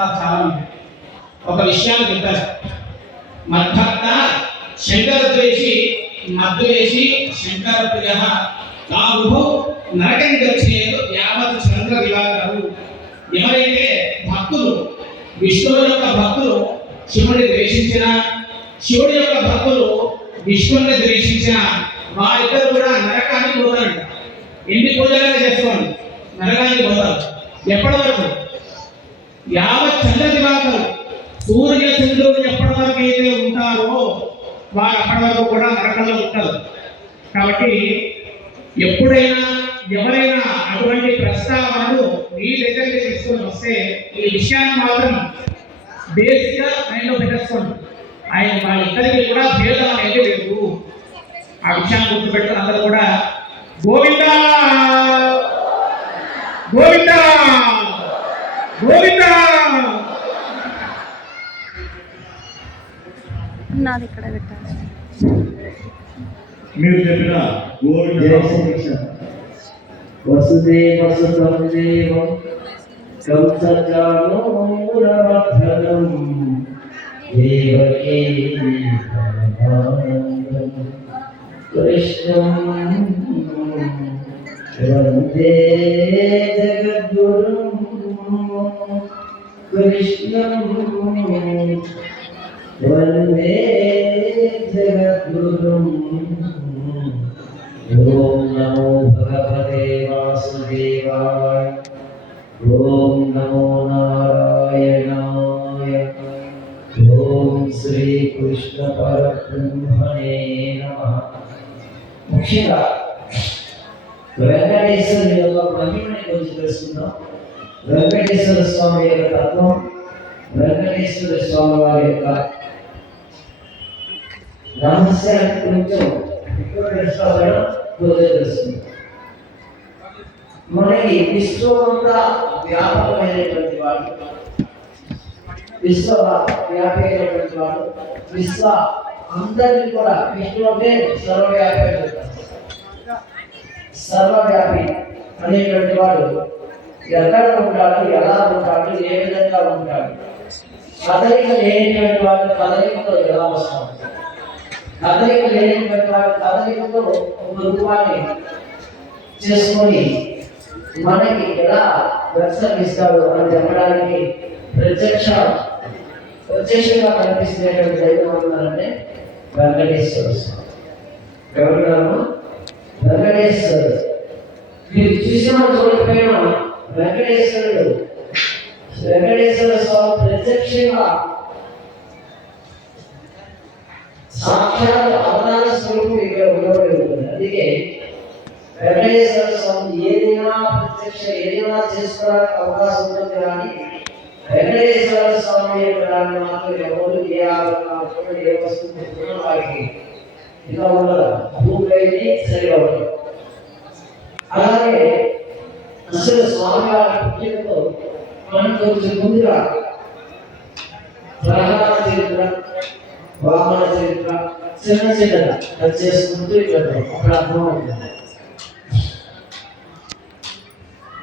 సంబంధాలు చాలా ఉంటాయి. ఒక విషయాన్ని చెప్పారు, మద్భక్త శంకర ద్వేషి మద్వేషి శంకర ప్రియ కావు నరకం గచ్చేది యావత్ చంద్ర దివాకరు. ఎవరైతే భక్తులు విష్ణువు యొక్క భక్తులు శివుడిని ద్వేషించిన, శివుడి యొక్క భక్తులు విష్ణువుని ద్వేషించిన వారిద్దరు కూడా నరకానికి పోతారంట. ఎన్ని పూజలుగా చేసుకోండి, నరకానికి పోతారు. ఎప్పటి వరకు? యావత్ చంద్ర దివాకరు, సూర్య చంద్రుడు ఎప్పటి వరకు అయితే ఉంటారో వారు అప్పటి వరకు కూడా నరకంలో ఉంటారు. కాబట్టి ఎప్పుడైనా ఎవరైనా అటువంటి ప్రస్తావనలు మీ దగ్గరికి తీసుకొని వస్తే ఈ విషయాన్ని మాత్రం బేసిక్గా మైండ్లో పెట్టేసుకోండి. ఆయన వాళ్ళిద్దరికి కూడా భేదం అనేది లేదు. ఆ విషయాన్ని గుర్తుపెట్టుకుని అందరూ కూడా గోవింద గోవింద గోవింద. నాది ఇక్కడ పెట్టాలి. మీరు చెప్పిన వసుదేవ సుతం దేవం కంసచానూరమర్ధనం దేవకీ కృష్ణం వందే జగద్గురుం కృష్ణం వందే జగద్గురుం. ఓం నమో భగవతే వాసుదేవాయ. ఓం నమో నారాయణాయ. ఓం శ్రీ కృష్ణ పరబ్రహ్మణే నమః. ముఖ్యంగా వెంకటేశ్వరుని యొక్క మహిమని గురించి తెలుసుకుందాం. వెంకటేశ్వర స్వామి యొక్క తత్వం, వెంకటేశ్వర స్వామి వారి యొక్క రహస్యాన్ని కొంచెం తెలుస్తుంది. మనకి విశ్వమంతా వ్యాపకమైనటువంటి వాడు, విశ్వ వ్యాపి అయినటువంటి వాడు, విశ్వ అందరినీ కూడా విష్ణు అంటే సర్వవ్యాపి, సర్వవ్యాపి అనేటువంటి వాడు ఎక్కడ ఉంటాడు, ఎలా ఉంటాడు, ఏ విధంగా ఉంటాడు, కదలిక లేనిటువంటి వాడు కదలికతో ఎలా వస్తాడు, కదలిక లేనిటువంటి వాడు కదలికతో ఒక రూపాన్ని చేసుకొని మనకి ఎలా దర్శనమిస్తాడు అని చెప్పడానికి ప్రత్యక్షంగా కనిపిస్తున్నటువంటి దైవం ఉన్నారంటే వెంకటేశ్వర స్వామి. ఎవరున్నాము? వెంకటేశ్వరుడు. మీరు చూసిన చూడకపోయినా వెంకటేశ్వర స్వామి ప్రత్యక్షంగా సాక్షాత్ అవతార స్వరూపం ఇక్కడ ఉండబడి ఉంటుంది. అందుకే వెంకటేశ్వర స్వామి ఏదైనా చేసుకోవడానికి అవకాశం ఉంటుంది, కానీ వెంకటేశ్వర స్వామి యొక్క దాన్ని మాత్రం ఎవరు ఏ ఆలోచన ఏ వస్తువు పెట్టుకున్నా వారికి ఇలా ఉండదు, భూమి సరిగా ఉండదు. అలాగే అసలు స్వామి వారి పుట్టినతో మనం కొంచెం ముందుగా ప్రహ్లాద చరిత్ర, వామన చరిత్ర చిన్నగా అది చేసుకుంటూ ఇక్కడ అప్పుడు అర్థమవుతుంది.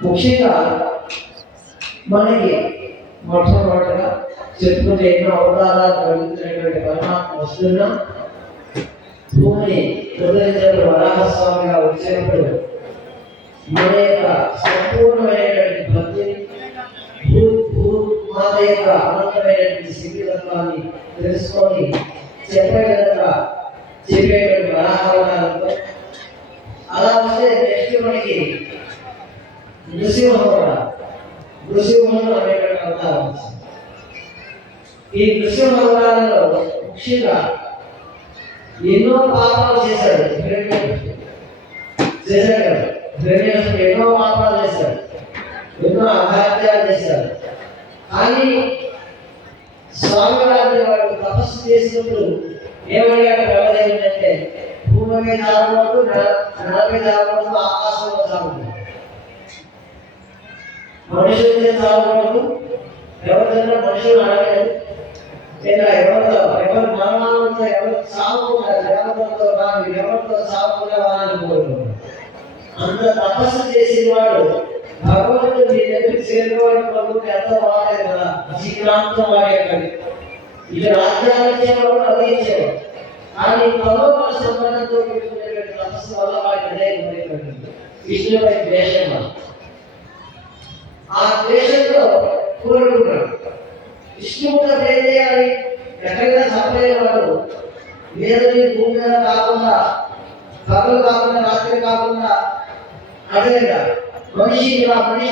ముఖ్యంగా మనకి మొట్టమొదటిగా చెప్పుకుంటే ఎన్నో అవతారాలు కలుగుతున్నటువంటి పరమాత్మ వస్తున్నా భూమిని హృదయ వరాహస్వామిగా వచ్చినప్పుడు మన యొక్క సంపూర్ణమైనటువంటి భక్తిని మాత యొక్క అనంతమైనటువంటి శిబిరత్వాన్ని తెలుసుకొని చెప్పేటువంటి వరాహాలతో అలా వస్తే నెక్స్ట్ మనకి నృసింహుడు అనేటువంటి అవతారం వచ్చింది. ఈ నృసింహ అవతారంలో ముఖ్యంగా ఎన్నో పాపాలు చేశాడు. ఎన్నో పాపాలు చేశాడు, ఎన్నో అఘాత్యాలు చేశాడు. కానీ స్వామి వారిని వాడు తపస్సు చేసినప్పుడు ఏమడిగాడు బ్రహ్మదేవుడు అంటే, భూమి మీద ఆడవద్దు, నెల మీద ఆడవద్దు, ఆకాశంలో చావద్దు, మనుషులతో చావకూడదు, ఎవరితో మనుషులు అడగలేదు, ఎవరు మరణాలతో ఎవరు సావకుండా దేవతలతో కానీ ఎవరితో సావకుండా వాళ్ళని కోరుకున్నాడు. అంత తపస్సు చేసిన వాడు భగవంతుడు మీ దగ్గరికి చేరుకోవడం ప్రభుత్వం ఎంత బాగాలేదు కదా, జీవితాంతం వాడేయాలి. ఇక రాజ్యాలు ఇచ్చేవాడు, అది ఇచ్చేవాడు. కానీ పరలోక సంబంధంతో పెట్టుకునేటువంటి తపస్సు వల్ల వాడికి అనేకమైనటువంటి విష్ణుపై ద్వేషం వల్ల ఆ ద్వేషంతో కోరుకుంటాడు. విష్ణువుతో ఏం చేయాలి? ఎక్కడైనా చంపలేవాడు లేదని భూమి మీద కాకుండా, పగలు కాకుండా, రాత్రి కాకుండా, అదేగా మనిషి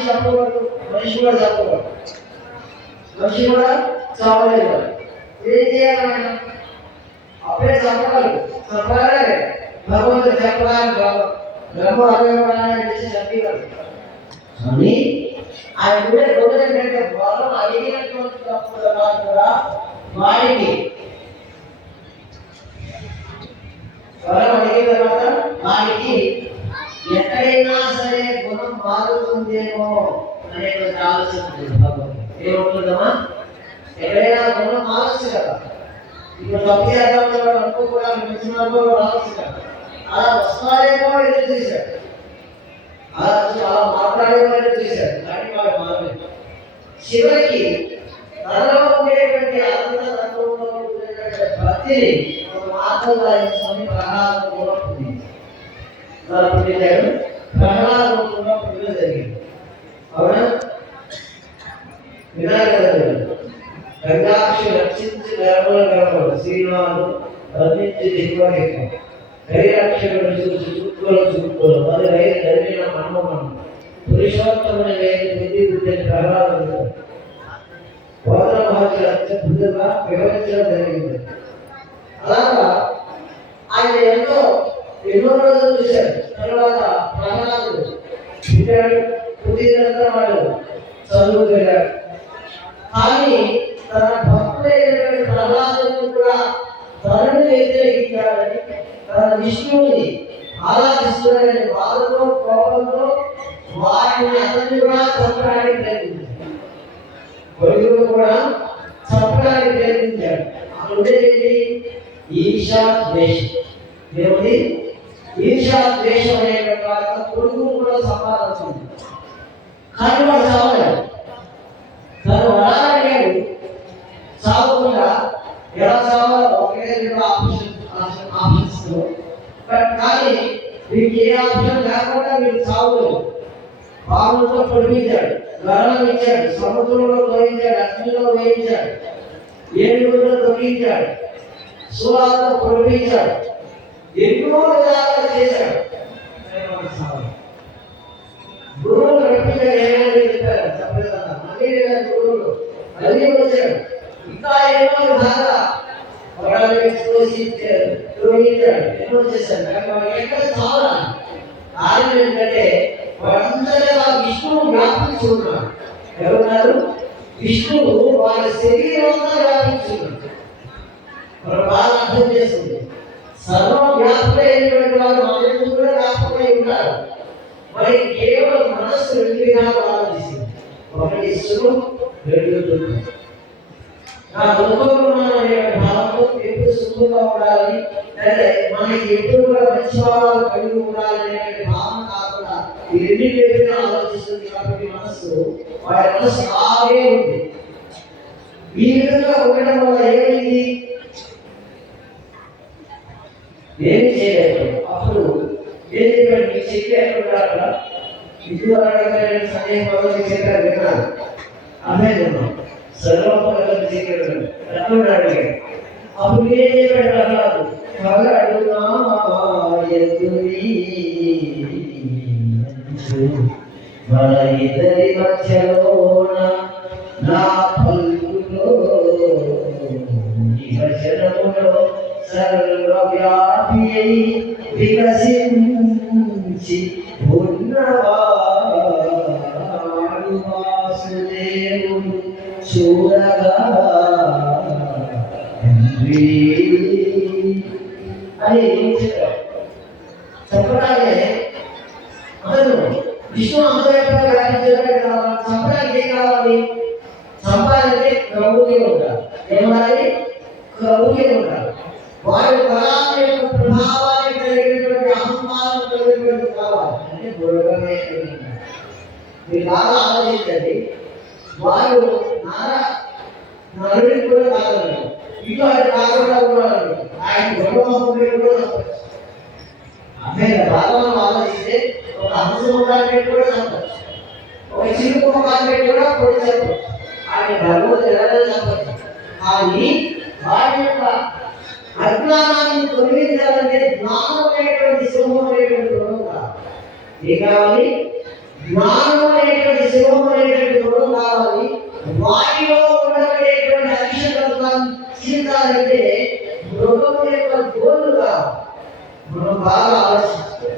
చంపకూడదు, మనిషి కూడా చంపకూడదు, మనిషి కూడా చావలేదు. ఏం చేయాలి? అప్పుడే చంపగలరు, చంపాలి. భగవంతుడు చెప్పడానికి బ్రహ్మ అభిప్రాయాన్ని చేసి చంపగలరు. కానీ ఆయన కూడా ఏంటంటే వరం అడిగినటువంటి కూడా వాడికి వరం అడిగిన తర్వాత వాడికి ఎక్కడైనా సరే గుణం మారుతుందేమో అనేటువంటి ఆలోచన ఏముంటుందమ్మా? ఎక్కడైనా గుణం మారచ్చు కదా. ఇప్పుడు తప్పు చేద్దాం అనుకోకుండా మించిన రావచ్చు కదా. అలా వస్తారేమో ఎదురు చేశాడు, అలా మాట్లాడేమో ఎదురు చేశాడు. కానీ వాడు మారలేదు. చివరికి తనలో ఉండేటువంటి ఆనందంలో ఉండేటువంటి భక్తిని ఒక మార్గంగా ఎంచుకొని ప్రహ్లాదం కూడా పుట్టించాడు. ప్రహ్లాదం కూడా పుట్టిన జరిగింది. అవునా? వినాయకుడు గంగాక్షి రక్షించి గర్భలు శ్రీనివాసు వర్ణించి దిగుబడి రైరాక్షరుడు చూపుకోలు అది రైలు జరిగిన మనమనం పురుషోత్తమైన ప్రహ్లాదుడు గౌతమ మహర్షి అత్యద్భుతంగా వివరించడం జరిగింది. అలాగా ఆయన ఎన్నో రోజులు చూశాడు. తర్వాత ప్రహ్లాదుడు పుట్టాడు. పుట్టినంత వాడు చదువుకు వెళ్ళాడు. కానీ తన భక్తుడైనటువంటి ప్రహ్లాదుడు కూడా తనను వ్యతిరేకించాలని, తన విష్ణువుని ఆరాధిస్తున్నాడని బాధతో, కోపంతో వారిని అతన్ని కూడా చంపడానికి ప్రయత్నించాడు. కొడుకును కూడా చంపడానికి ప్రయత్నించాడు. అక్కడ ఉండేది ఈర్షా ద్వేషం. ఏమిటి? ఈర్షా ద్వేషం అనేటువంటి వాళ్ళ కొడుకును కూడా సంపాదించింది. కానీ వాడు చావలేదు. తను వరాలడిగాడు, చావకుండా ఎలా చావాలో ఒకే రెండు ఆప్షన్స్ కానీ వీరికి ఏ ఆప్షన్ లేకుండా వీడు చావలేదు. పాములతో పొడిపించాడు, గరణం ఇచ్చాడు, సముద్రంలో తొలగించాడు, అగ్నిలో వేయించాడు, ఏడుగులో తొలగించాడు, సువాలతో పొడిపించాడు, ఎన్నో విధాలుగా చేశాడు. గురువులు రప్పించాడు. ఏమైనా చెప్పారు చెప్పలేదన్న మళ్ళీ గురువులు మళ్ళీ వచ్చాడు. ఇంకా ఎన్నో విధాలుగా తొలగించాడు, ఎన్నో చేశాడు. కానీ వాడు ఎక్కడ చావాలి? కారణం ఏంటంటే వాడంతటా విష్ణువు వ్యాపించున్నాడు. ఎవరున్నారు? విష్ణువు వాళ్ళ శరీరంగా వ్యాపించున్నాడు. మనం బాగా అర్థం చేస్తుంది. సర్వం వ్యాపకమైనటువంటి వారు మనకు కూడా వ్యాపకమై ఉన్నారు. మరి కేవలం మనస్సు రెండు విధాలు ఆలోచిస్తుంది. ఒకటి సుఖం, రెండు దుఃఖం. నా దుఃఖంలో భావంతో ఎప్పుడు సుఖంగా ఉండాలి, లేదా మనకి ఎప్పుడు కూడా మంచి భావాలు కలిగి ఉండాలనే భావన కాకుండా ఈ రెండు వైపునే ఆలోచిస్తుంది. కాబట్టి వాడి మనసు ఆగే ఉంది. ఈ విధంగా ఉండడం వల్ల ఏమైంది? ఏమి చేయలేదు. అప్పుడు ఏం చెప్పాడు? మీకు చెప్పేట్టుగా విద్యుత్ సందేహం చెప్పారు విన్నాను. అదే సర్వోపగతం చెప్పాడు. అడిగాడు. అప్పుడు ఏం చెప్పాడు? అన్నాడు మన ఇద్దరి మధ్యలోన నా పలుకులో విభజనములో సర్వవ్యాపి అయి వికసించి ఉన్నవాడు వాసుదేవుడు చూడగా అని చెప్పడానే అతను విష్ణు అందరూ చంపడానికి ఏం కావాలి? చంపాలంటే క్రౌర్యం ఉండాలి. ఏమాలి? క్రౌర్యం ఉండాలి. వారి బలాన్ని యొక్క ప్రభావాన్ని కలిగినటువంటి అహంకారం కలిగినటువంటి కావాలి. అంటే గొడవమే మీరు బాగా ఆలోచించండి. వారు నరుడికి కూడా కాగలరు, ఇటు అది కాకుండా ఉన్నాడు. ఆయన గొడవ కూడా చెప్పచ్చు. అంటే బాగా మనం ఆలోచిస్తే ఒక హంసముఖాన్ని పెట్టి కూడా చెప్పచ్చు, ఒక చిరుముఖాన్ని పెట్టి కూడా పొడి చెప్పచ్చు, ఆయన భగవంతుడు ఎవరైనా చెప్పచ్చు. కానీ వారి యొక్క అజ్ఞానాన్ని తొలగించాలంటే జ్ఞానం అనేటువంటి సింహం అనేటువంటి గుణం కావాలి. ఏ కావాలి? జ్ఞానం అనేటువంటి సింహం అనేటువంటి గుణం కావాలి. వాటిలో ఉండబడేటువంటి అరిషత్వాన్ని చీల్చాలంటే మృగం యొక్క గోళ్ళు కావాలి. మనం బాగా ఆలోచిస్తే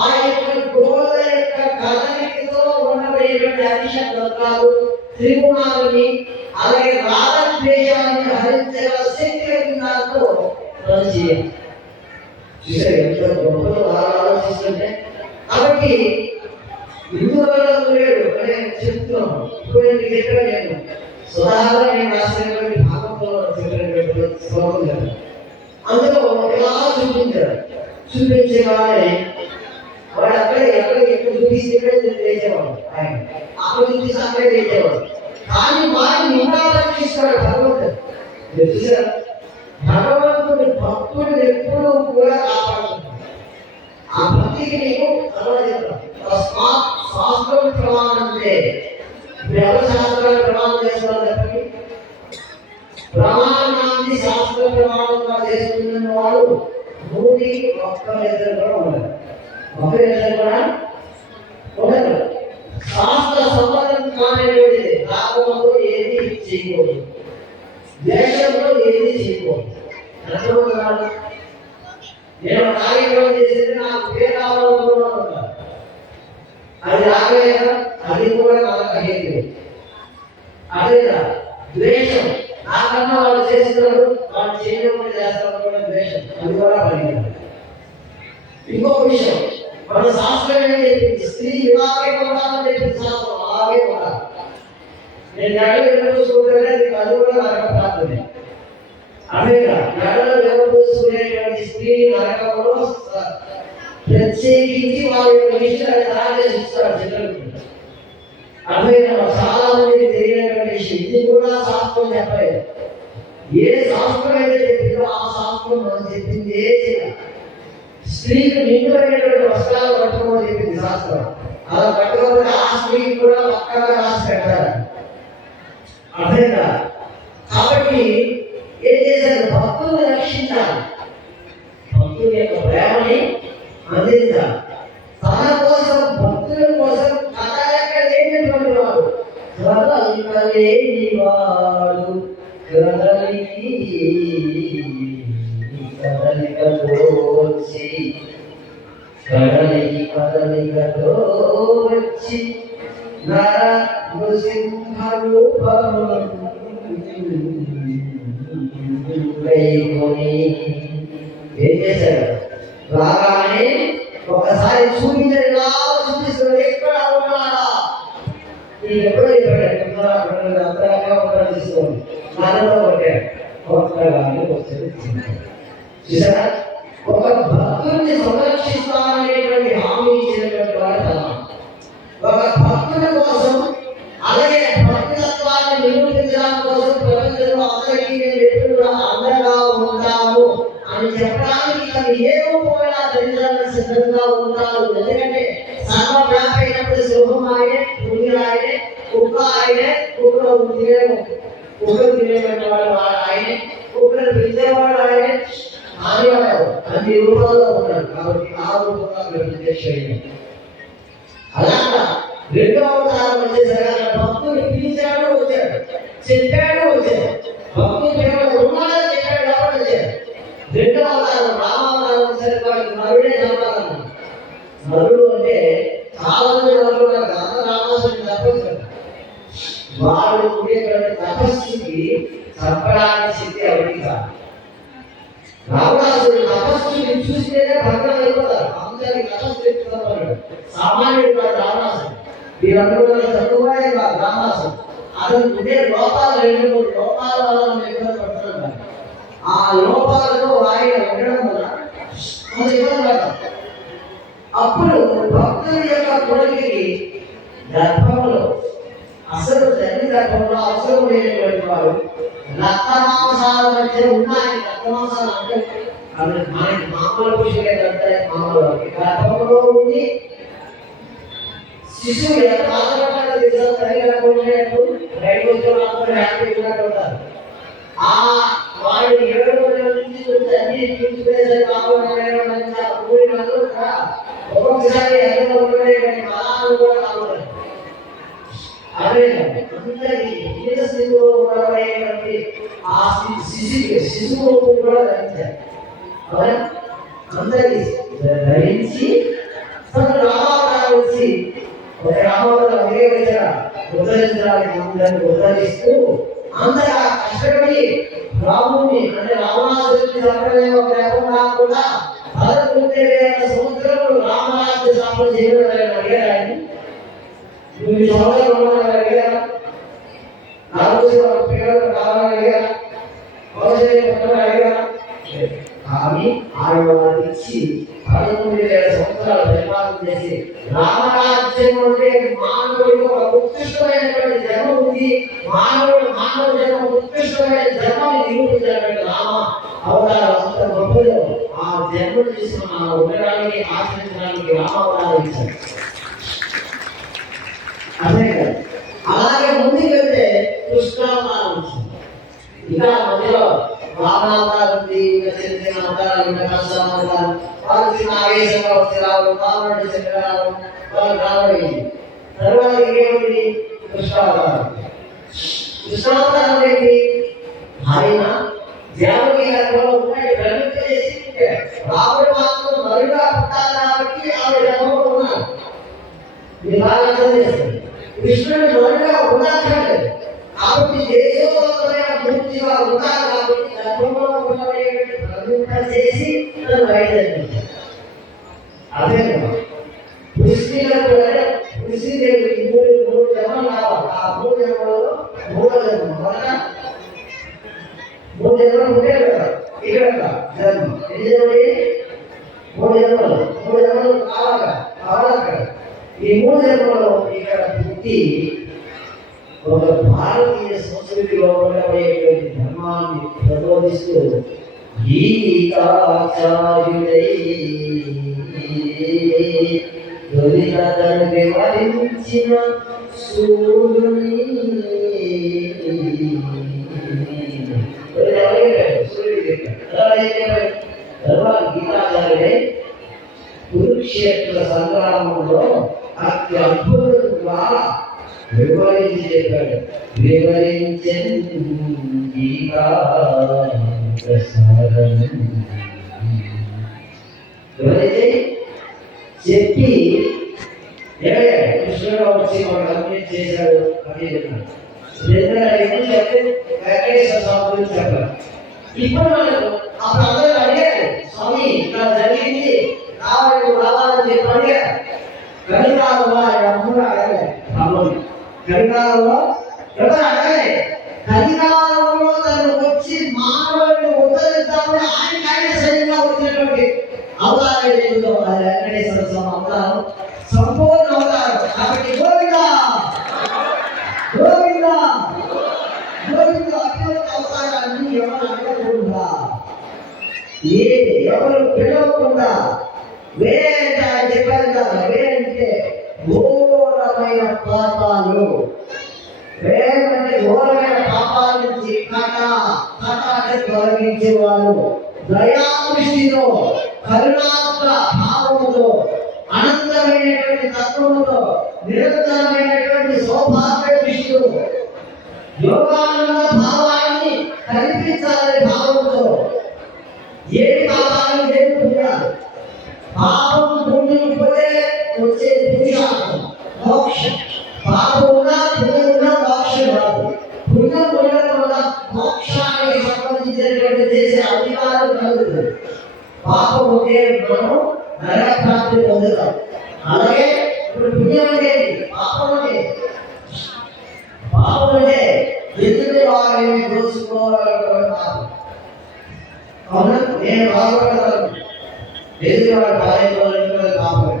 ఆ యొక్క గోళ్ళ యొక్క కదలికతో ఉండబడేటువంటి అరిషత్వాలు, త్రిగుణాలని, అలాగే రాగద్వేషాలను హరించగల శక్తి దాంతో పనిచేయాలి. చూసారు ఎంత గొప్పలో బాగా ఆలోచిస్తుంటే. కాబట్టి ఇందువల్ల లేడు అనే చెప్తున్నాను. ఇప్పుడు నేను చెప్పాను, నేను స్వతహాగా నేను రాసినటువంటి భాగంలో చెప్పినటువంటి శ్లోకం కదా, అందులో ఎలా చూపించారు. చూపించేవాడే వాడు ఎక్కడ ఎక్కువ చూపిస్తే లేచేవాడు, ఆయన ఆలోచించి అక్కడే లేచేవాడు. కానీ వారిని ఇంకా రక్షిస్తాడు భగవంతుడు. చూసారు, భగవంతుడి భక్తుడు ఎప్పుడూ కూడా కాపాడుతుంది. ఆ భక్తికి నీకు శాస్త్రం ప్రమాణం అంటే ఎవరు శాస్త్రాలు ప్రమాణం చేస్తున్నారు చెప్పండి? ప్రమాణాన్ని శాస్త్ర ప్రమాణంగా చేసుకున్న వాడు నూటికి ఒక్కరిద్దరు కూడా ఉండరు. ఒకరిద్దరు కూడా ఉండరు. శాస్త్ర సంబంధం కానిటువంటిది రాగంలో ఏది చేయకూడదు, దేశంలో ఏది చేయకూడదు. ఎంతమంది నేను కార్యక్రమం చేసేది నాకు పేరు రావాలనుకున్నాను, అది రాగలేదా? అది కూడా నాకు అయ్యేది. అదేనా ద్వేషం? నాకన్నా వాళ్ళు చేస్తున్నారు, వాళ్ళు చేయకుండా చేస్తారు కూడా ద్వేషం, అది కూడా పనికిరాదు. ఇంకొక విషయం, మన శాస్త్రం ఏం చెప్పింది? స్త్రీ ఇలాగే ఉండాలని చెప్పింది శాస్త్రం, అలాగే ఉండాలి. నేను ఎడలు చూసుకుంటే అది కూడా నరక ప్రాంతమే. అదేగా ఎడలు ఎవరు చూసుకునేటువంటి స్త్రీ నరకంలో ప్రత్యేకించి వాళ్ళ యొక్క విషయాన్ని తయారు చేసి ఇస్తారు చిత్రం. అదేగా చాలా మందికి తెలియనటువంటి విషయం, ఇది కూడా శాస్త్రం చెప్పలేదు. ఏ శాస్త్రం అయితే చెప్పిందో ఆ శాస్త్రం మనం చెప్పింది ఏ చేయాలి. స్త్రీకి నిండుమైనటువంటి వస్త్రాలు కట్టుకోమని చెప్పింది శాస్త్రం. అలా కట్టుకోకపోతే ఆ స్త్రీకి కూడా ఒక్కగా రాసి పెట్టాలి. అర్థంగా? కాబట్టి ఏం చేశారు? భక్తులను రక్షించాలి, భక్తుల యొక్క ప్రేమని అందించాలి. తన కోసం, భక్తుల కోసం కథ ఎక్కడ లేనటువంటి వాడు, కదలికలేని వాడు, కదలికతో వచ్చి కదలికతో వచ్చి నర నృసింహ రూపము ఏం చేశాడు? రాగానే ఒకసారి చూపించాడు, ఇలా చూపిస్తాడు, ఎక్కడ ఉన్నాడా? నేను ఎప్పుడో చెప్పాడు, అంతరంగా ఉంటాడు తీసుకోండి, నాన్నతో కొట్టాడు, కొట్టగానే వచ్చాడు. చూసారా, ఒక భక్తుడిని సంరక్షిస్తాననేటువంటి హామీ ఇచ్చినటువంటి వాడు ఒక భక్తుడి కోసం, అలాగే భక్తితత్వాన్ని నిరూపించడం కోసం ప్రపంచంలో అందరికీ నేను ఎప్పుడు అందంగా ఉంటాను అని చెప్పడానికి తను ఏ రూపమైనా ధరించడానికి సిద్ధంగా ఉంటాడు. ఎందుకంటే సర్వ వ్యాపి అయినప్పుడు సింహం ఆయనే, పుణ్య ఆయనే, కుక్క ఆయనే, కుక్కను తినేటువంటి వాడు ఆయనే, కుక్కను పిలిచేవాడు ఆయనే, ఆనేవాడు అన్ని రూపాల్లో ఉన్నాడు. కాబట్టి ఆ రూపంగా ప్రత్యక్ష అలాగా రెండో అవతారం వచ్చేసరికి భక్తులు పిలిచాడు, వచ్చాడు, చెప్పాడు, వచ్చాడు. భక్తులు ఉన్నాడని చెప్పాడు కాబట్టి వచ్చాడు. రెండో అవతారం రామావతారం వచ్చేసరికి వాడికి నరుడే చంపాలన్నా. నరుడు అంటే చాలా మంది నరుడు రామాసుని తప్పచ్చు. వాడు ఉండేటువంటి తపస్సుకి చంపడానికి శక్తి ఎవరికి కాదు. రావణాసుడి తపస్సుని చూస్తేనే భగ్నం అయిపోతారు. అందరికి తపస్సు తెచ్చుకున్నాడు సామాన్యుడు కాదు రావణాసుడు. వీరందరూ తక్కువే కాదు రావణాసుడు. అతను ఉండే లోపాలు 2-3 లోపాల వల్ల ఇబ్బంది పడుతున్నాడు. ఆ లోపాలతో ఆయన ఉండడం వల్ల కొంత ఇబ్బంది పడతాం. అప్పుడు భక్తుల యొక్క కొడుకుకి గర్భంలో అసలు తల్లి గర్భంలో అవసరం లేనటువంటి వాడు రక్త మాంసాల మధ్య ఉన్నాయి. రక్త మాంసాలు అంటే అవి మనకి మామూలు పురుషులే కడతాయి. మామూలు గర్భంలో ఉండి శిశువు ఎంత బాధపడ్డారో తెలుసా? తల్లి గర్భంలో బయటకు వచ్చినప్పుడు హ్యాపీగా ఉన్నట్టు ఆ వాడు 7 రోజుల నుంచి తల్లి తీసుకునేసరికి ఒక్కొక్కసారి ఎంతో మనాలు కూడా కావాలి. అదే అందరికీ స్థితిలో ఉన్నటువంటి ఆ శిశువు కూడా ధరించారు. అందరికీ ధరించి రామావతారం వచ్చి ఒక రామావతారం ఒకే వచ్చా ఉద్ధరించడానికి అందరినీ ఉద్ధరిస్తూ అందరూ కష్టపడి రాముని అంటే రావణాసురుడిని చంపలేమో కాకుండా 11,000 సంవత్సరాలు రామరాజ్య స్థాపన చేయడం అడిగారు. ఆయన 9 సంవత్సరాలు అడిగారు. 4 పిల్లలు కావాలని అడిగారు. అడిగారు. కానీ ఆయన వాళ్ళకి ఇచ్చి 11,000 సంవత్సరాలు పరిపాలన చేసి రామరాజ్యం అంటే మానవుడికి ఒక ఉత్కృష్టమైనటువంటి జన్మ ఉంది. మానవ జన్మ ఉత్కృష్టమైన జన్మని నిరూపించినటువంటి రామ అవతారం అంత గొప్పలో ఆ జన్మ తీసుకున్న ఉండడానికి ఆచరించడానికి రామావతారం ఇచ్చారు. అదే కదా. అలాగే ముందుకు వెళ్తే కృష్ణావతారం వచ్చింది. ఇంకా మధ్యలో రామావతారం ఉంది, చంద్ర అవతారం, కృష్ణావతారం, వాళ్ళకి నాగేశ్వర రావు, కామరెడ్డి శంకరరావు, వాళ్ళు రావడం. తర్వాత ఏమిటి? కృష్ణావతారం. కృష్ణావతారం ఏంటి? ఆయన దేవకి గర్భంలో ప్రవృత్తి చేసి రాముడు మాత్రం మరుగా పుట్టాలి కాబట్టి ఆవిడ గర్భంలో ఉన్నారు. మీరు బాగా అర్థం చేస్తారు. కృష్ణుడు మరుగా ఉండక్కర్లేదు కాబట్టి దేశోత్తమైన పూర్తిగా ఉండాలి కాబట్టి గర్భంలో ఉన్నటువంటి ప్రవృత్తి చేసి తను బయలుదేరింది. అదే కృష్ణదేవుడికి 3 జన్మలు కావాలి. ఆ 3 జన్మలలో 3వ జన్మ మొదట 3 జన్మలు ఉంటాయి కదా. ఇక్కడ జన్మ ఎన్ని జన్మలు? 3 జన్మలు. 3 జన్మలు కావాలి కదా. ఈ 3 జన్మలో ఇక్కడ పుట్టి ఒక భారతీయ సంస్కృతిలో ఉండబోయేటువంటి ధర్మాన్ని ప్రబోధిస్తూ గీతాచార్యుడై వివరించిన సూర్యుని గీతాచార్యుడై కురుక్షేత్ర సంగ్రామంలో అతి అద్భుతంగా వివరించి చెప్పాడు. చెప్పి కృష్ణుడు వచ్చి వాడు కంప్లీట్ చేశాడు అని చెప్పాడు. చెప్తే వెంకటేశ్వర స్వామి గురించి చెప్పారు. ఇప్పుడు మనకు అప్పుడు అందరూ అడిగారు, స్వామి ఇలా జరిగింది రావాలని చెప్పి అడిగారు. కలికాలంలో ఆయన అందరూ అడగలేదు. రాముడు కలికాలంలో ఎవరు అడగలేదు. కలికాలంలో తను వచ్చి మానవుడిని ఉద్ధరిద్దామని ఆయన సైన్యంగా వచ్చినటువంటి అవతారం ఏదో అది వెంకటేశ్వర స్వామి అవతారం సంపూర్ణ అవతారం. కాబట్టి గోవిందా గోవిందా గోవింద అత్యంత అవతారాన్ని ఎవరు అడగకుండా ఎవరు పిలవకుండా వేట చెప్పారు కదా. వేరంటే ఘోరమైన పాపాలు, వేరంటే ఘోరమైన పాపాల నుంచి కటాన్ని తొలగించేవాడు. దయాదృష్టితో కరుణాత్మ భావముతో అనంతమైనటువంటి తత్వముతో నిరంతరమైనటువంటి సౌభాగ్య దృష్టితో యోగానంద భావాన్ని కల్పించాలనే భావంతో ఏది పాపాలు ఏది పుణ్యాలు. పాపం పుణ్యం పోతే వచ్చేది పురుషార్థం మోక్షం. పాపం ఉన్నా పుణ్యం ఉన్నా మోక్షం రాదు. పుణ్యం ఉండడం వల్ల మోక్షానికి సంబంధించినటువంటి చేసే అధికారం కలుగుతుంది. పాపం ఉంటే మనం నరకప్రాప్తి పొందుతాం. అలాగే ఇప్పుడు పుణ్యం అంటే పాపం అంటే ఎదుటి వారిని దోచుకోవాలనుకోవడం పాపం. అవునా? నేను బాధపడతాను, ఎదుటి వారి పాలన పాపం.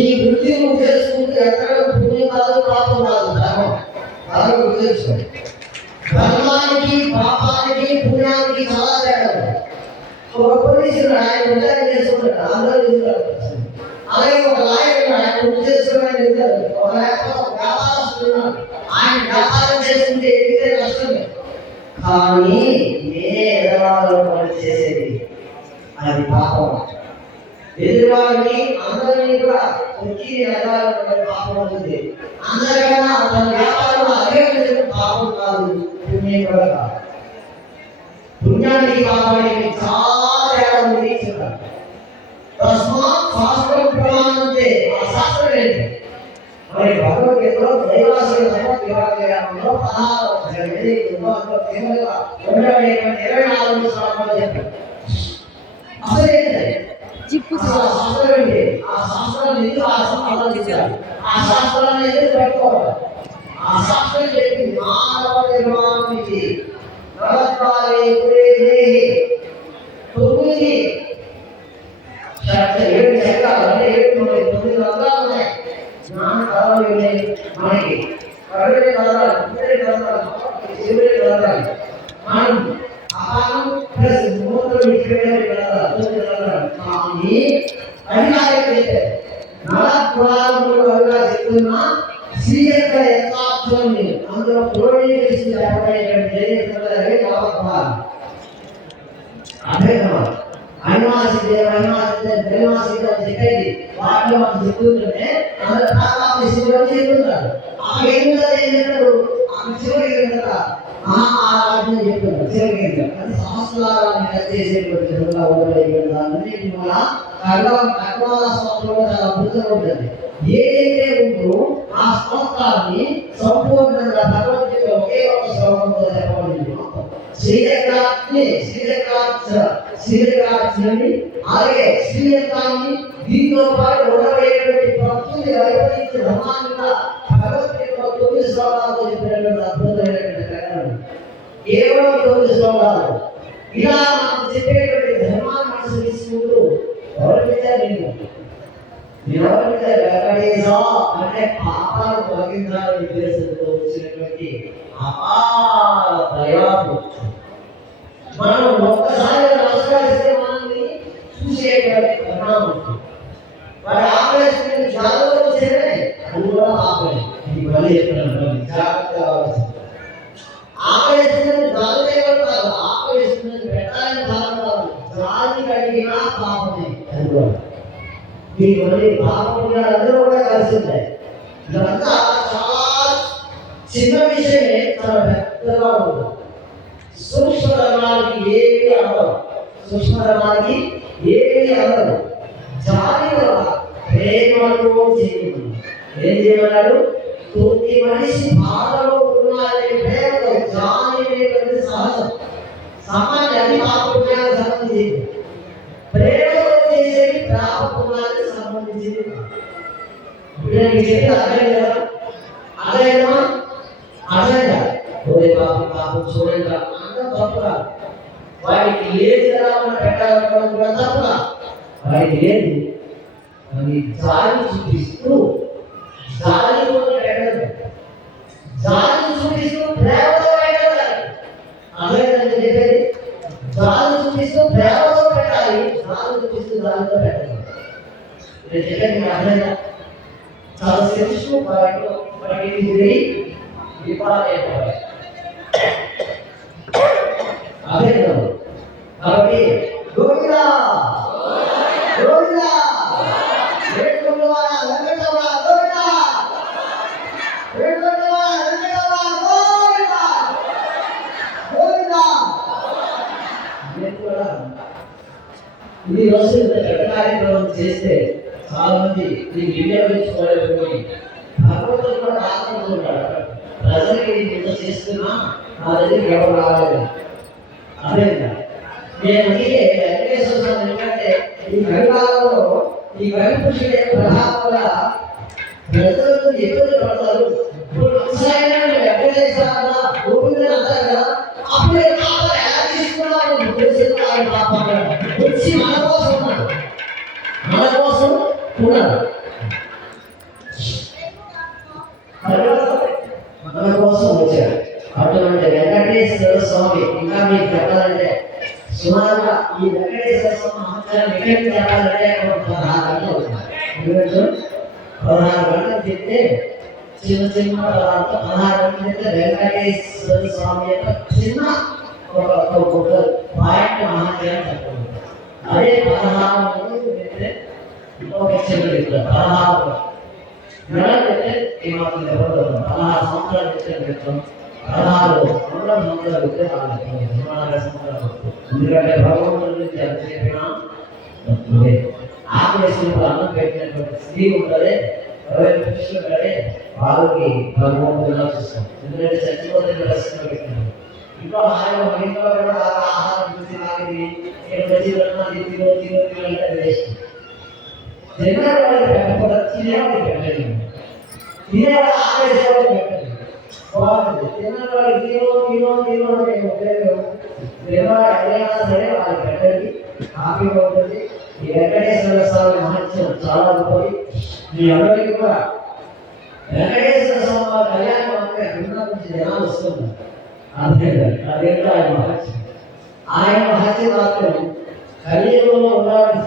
ఈ వృత్తి నువ్వు చేసుకుంటే ఎక్కడ పుణ్యం కాదు పాపం కాదు ధర్మం బాగా గుర్తు తెచ్చుకోండి. ధర్మానికి పాపానికి పుణ్యానికి చాలా తేడా ఉంది. ఒక పోలీసులు ఆయన ఉద్యోగం చేసుకుంటాడు అందరూ ఎదుగుతారు. అలాగే ఒక లాయర్ ఆయన వృత్తి చేసుకుని ఎదుగుతారు. ఒక వ్యాపారస్తుడు ఆయన వ్యాపారం చేసుకుంటే ఎదిగితే నష్టమే. కానీ నేనే ఎదవాలో పని చేసేది అది పాపం. ఎదురువాడిని అందరినీ కూడా వచ్చి ఎదవాలో పని పాపం అవుతుంది. అందరికన్నా తన వ్యాపారంలో అదే పాపం కాదు, పుణ్యం కూడా కాదు. పుణ్యానికి పాపానికి చాలా తేడా ఉంది చెప్పారు. తస్మాత్ శాస్త్రం ప్రమాణంతే. ఆ శాస్త్రం ఏంటి? మరి భగవద్గీతలో దైవాసుల విభాగంలో 16వ అధ్యాయంలో 24 శ్లోకాలు చెప్పారు. అసలు ఏంటంటే శాస్త్రం ఏంటి? ఆ శాస్త్రాన్ని ఎందుకు ఆలోచించాలి? ఆ శాస్త్రాన్ని ఎందుకు పెట్టుకోవాలి? ఆ శాస్త్రం చెప్పి మానవ నిర్మాణానికి నరకాలి 9 7 చక్రాలు అంటే 9 రంగాలు ఉన్నాయి. జ్ఞాన కళలు ఉన్నాయి మనకి. కరుణే కలరాలి, పుత్రే కలరాలి, శివుడే కలరాలి. మనం అపానం ప్లస్ మూత్రం విడిచిపెట్టే కలరాలి. కానీ అధికారైతే నరకులాలు అలా చెప్తున్నా సీఎక్క యథార్థాన్ని అందులో ప్రోడీకరిసి చెప్పబడేటువంటి నవకులాలు అదే కదా అనివాసితే చెప్పేది వాటిలో మనం చెప్తుంటే అందరూ శివుడు చెప్తున్నారు. ఆ ఏంటంటారు ఆ శివుడికి కదా ఆ రాజ్యం చెప్తున్నారు. శివుడికి అది సంస్కారాన్ని చేసేటువంటి అగ్రవాల స్తోత్రంలో చాలా అద్భుతంగా ఉంటుంది. ఏదైతే ఉందో ఆ స్తోత్రాన్ని సంపూర్ణంగా భగవద్గీత ఒకే ఒక శ్లోకంలో చెప్పబడింది. శ్రీరకాన్ని అలాగే శ్రీరకాన్ని దీంతో పాటు ఉండబడేటువంటి భక్తుని వైపరీత్య ధర్మాన్ని భగవద్గీతలో 9 శ్లోకాలతో చెప్పినటువంటి అద్భుతమైనటువంటి ప్రకటన. కేవలం 9 శ్లోకాలు. ఇలా మనం చెప్పేటువంటి ధర్మాన్ని మనసు తీసుకుంటూ ఎవరికైతే వెంకటేశా అంటే పాపాలు తొలగించాలని ఉద్దేశంతో వచ్చినటువంటి అపార దయాభక్తులు. మనం ఒక్కసారి నమస్కరిస్తే మనల్ని చూసేటువంటి పరిణామం. వారి ఆపరేషన్ జాగ్రత్త వచ్చేదే అది కూడా ఆపరేషన్. ఇది మళ్ళీ చెప్తున్నాను, జాగ్రత్తగా ఆపరేషన్ జాగ్రత్త కాదు, ఆపరేషన్ పెట్టాలని కారణం జాతి కలిగిన పాపమే. అది కూడా దీనివల్ల పాపపుణ్యాలందరూ కూడా కలిసి ఉంటాయి. ఇదంతా చాలా చిన్న విషయమే, చాలా పెద్దగా ఉంటుంది. సూక్ష్మధర్మానికి ఏమీ అందరు, సూక్ష్మధర్మానికి ఏమీ అందరు. జాతి వల్ల ప్రేమతో చేయమని ఏం చేయమన్నాడు? తోటి మనిషి బాధలో ఉన్నారనే ప్రేమతో జాతి అనేది సహజం, సామాన్య అన్ని పాపపుణ్యాలకు సంబంధించింది. ప్రేమతో చేసేది పాపపుణ్యాలకు సంబంధించింది. అర్థం కదా? అర్థమైందా? అర్థమైందా? పాపం చూడండి అంత తప్పురా. వాడికి లేదు కదా మనం పెట్టాలనుకోవడం కూడా తప్పురా. వాడికి లేదు అని జాలి చూపిస్తూ, జాలితో పెట్టదు, జాలి చూపిస్తూ ప్రేమతో పెట్టాలి. అర్థమైందంటే చెప్పేది జాలి చూపిస్తూ ప్రేమతో పెట్టాలి, జాలి చూపిస్తూ జాలితో పెట్టాలి. నేను చెప్పేది అర్థమైందా? చాలా సెన్సిటివ్ పాయింట్. వాటికి విపాదైపోవాలి. అదే కదా. కాబట్టి గోవిందా గోవిందా వేడుకొండవాడా వెంకటరమణ గోవిందా, వేడుకొండవాడా వెంకటరమణ గోవిందా, గోవిందా. ఈ రోజు పెద్ద కార్యక్రమం చేస్తే చాలా మంది ఈ వినియోగించుకోలేకపోయి భగవంతుడు కూడా ఆత్మకుంటాడు. ప్రజలకి ఇంత చేస్తున్నా నా దగ్గరికి ఎవరు రాలేదు. అదే నేను వెంకటేశ్వర స్వామి ఎందుకంటే ఈ కలికాలంలో ఈ కలిపురుషుడి ప్రభావం వల్ల ప్రజలకు ఇబ్బంది పడతారు. ఇప్పుడు వెంకటేశ్వర గోవిందని అంటారు కదా, అప్పుడే పాప ఎలా తీసుకున్నాడు వచ్చి మన కోసం ఉన్నాడు, మన కోసం ఉన్నాడు. స్వామి ఇంకా మీకు చెప్పాలంటే సుమారుగా ఈ వెంకటేశ్వర స్వామి మహత్యాన్ని ఎక్కడికి చెప్పాలంటే ఒక 16 గంటలు అవుతుంది. ఎందుకంటే 16 గంటలు చెప్తే చిన్న చిన్న పదాలతో 16 గంటలు చెప్తే వెంకటేశ్వర స్వామి యొక్క చిన్న ఒక పాయింట్ మహత్యాన్ని చెప్పాలి. అదే 16 గంటలు చెప్తే ఒక చిన్న చెప్తారు. 16 నెలలు చెప్తే ఏమాత్రం చెప్పడం 16 సంవత్సరాలు చెప్తే చెప్తాం. 16 సంవత్సరాలు చెప్తే 16 సంవత్సరాలు. ఎందుకంటే భగవంతుడి నుంచి ఎంత చెప్పినా ఆకలేసినప్పుడు అన్నం పెట్టినటువంటి స్త్రీ ఉంటుంది, ఎవరైనా పురుషులు ఉంటాడే వాళ్ళకి భగవంతుడిగా చూస్తాం. ఎందుకంటే చచ్చిపోతే ప్రశ్న పెట్టినాడు. ఇంట్లో హాయిగా మన ఇంట్లో కూడా ఆహారం చూసి ఆగి నేను వచ్చి తినో వేస్ట్. తిన్నారు వాళ్ళకి పెట్టకుండా తినేవాళ్ళకి పెట్టండి, తినేవాళ్ళు ఆకలేసేవాళ్ళు పెట్టండి. బాగుంటుంది. తిన్నారు వాళ్ళకి తినో అంటే ఉపయోగం. ఎవరైనా సరే వాళ్ళకి పెట్టండి, హ్యాపీగా ఉంటుంది. ఈ వెంకటేశ్వర స్వామి మహత్యం చాలా గొప్పది. మీ అందరికీ కూడా వెంకటేశ్వర స్వామి వారి కళ్యాణం అంటే అన్న నుంచి జనాలు వస్తున్నారు. అదేంటో ఆయన మహత్యం. ఆయన మహత్యం మాత్రం కలియుగంలో ఉన్నవాడి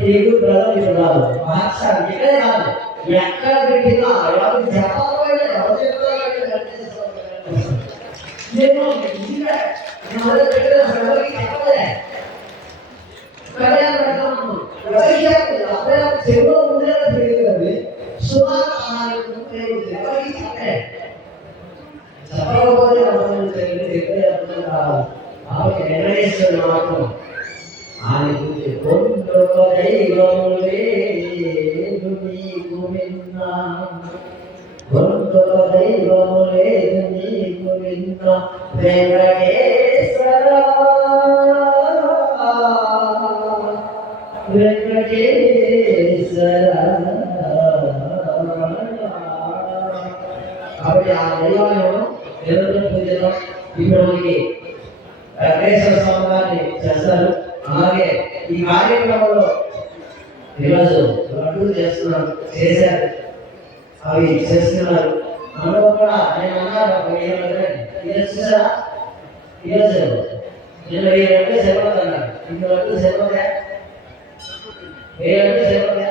తెలుగు ప్రజలు ఇక్కడ రాదు. మహత్యం ఇక్కడే రాదు, ఎక్కడ పెట్టినా ఎవరు చెప్పాలి ఎవరు నేను పెట్టిన ఎవరికి చెప్పలే. కళ్యాణం పెడతాను చెరువు ముందే పెరిగింది సుమారు ఎవరికి చెప్పలే. చెప్పకపోతే ఆమెకి వెంకటేశ్వరుడు మాత్రం ఆయన గురించి కొంత దైవము లేదు నీకు విన్నా, కొంత దైవము లేదు నీకు విన్నా వెంకటేశ్వర వెంకటేశ్వర. కాబట్టి ఆ దైవాలను నిరంతరం పూజిద్దాం. ఇప్పుడు మనకి వెంకటేశ్వర స్వామి గారిని చేస్తారు. అలాగే ఈ కార్యక్రమంలో ఈరోజు లడ్డూ చేస్తున్నారు, చేశారు, అవి చేస్తున్నారు. అందులో కూడా నేను అన్నారు ఈరోజు చూసారా, ఈరోజు నేను 1000 లడ్డూ సరిపోతున్నారు. 2 లడ్డూ సరిపోతా, 1000 లడ్డూ సరిపోతా.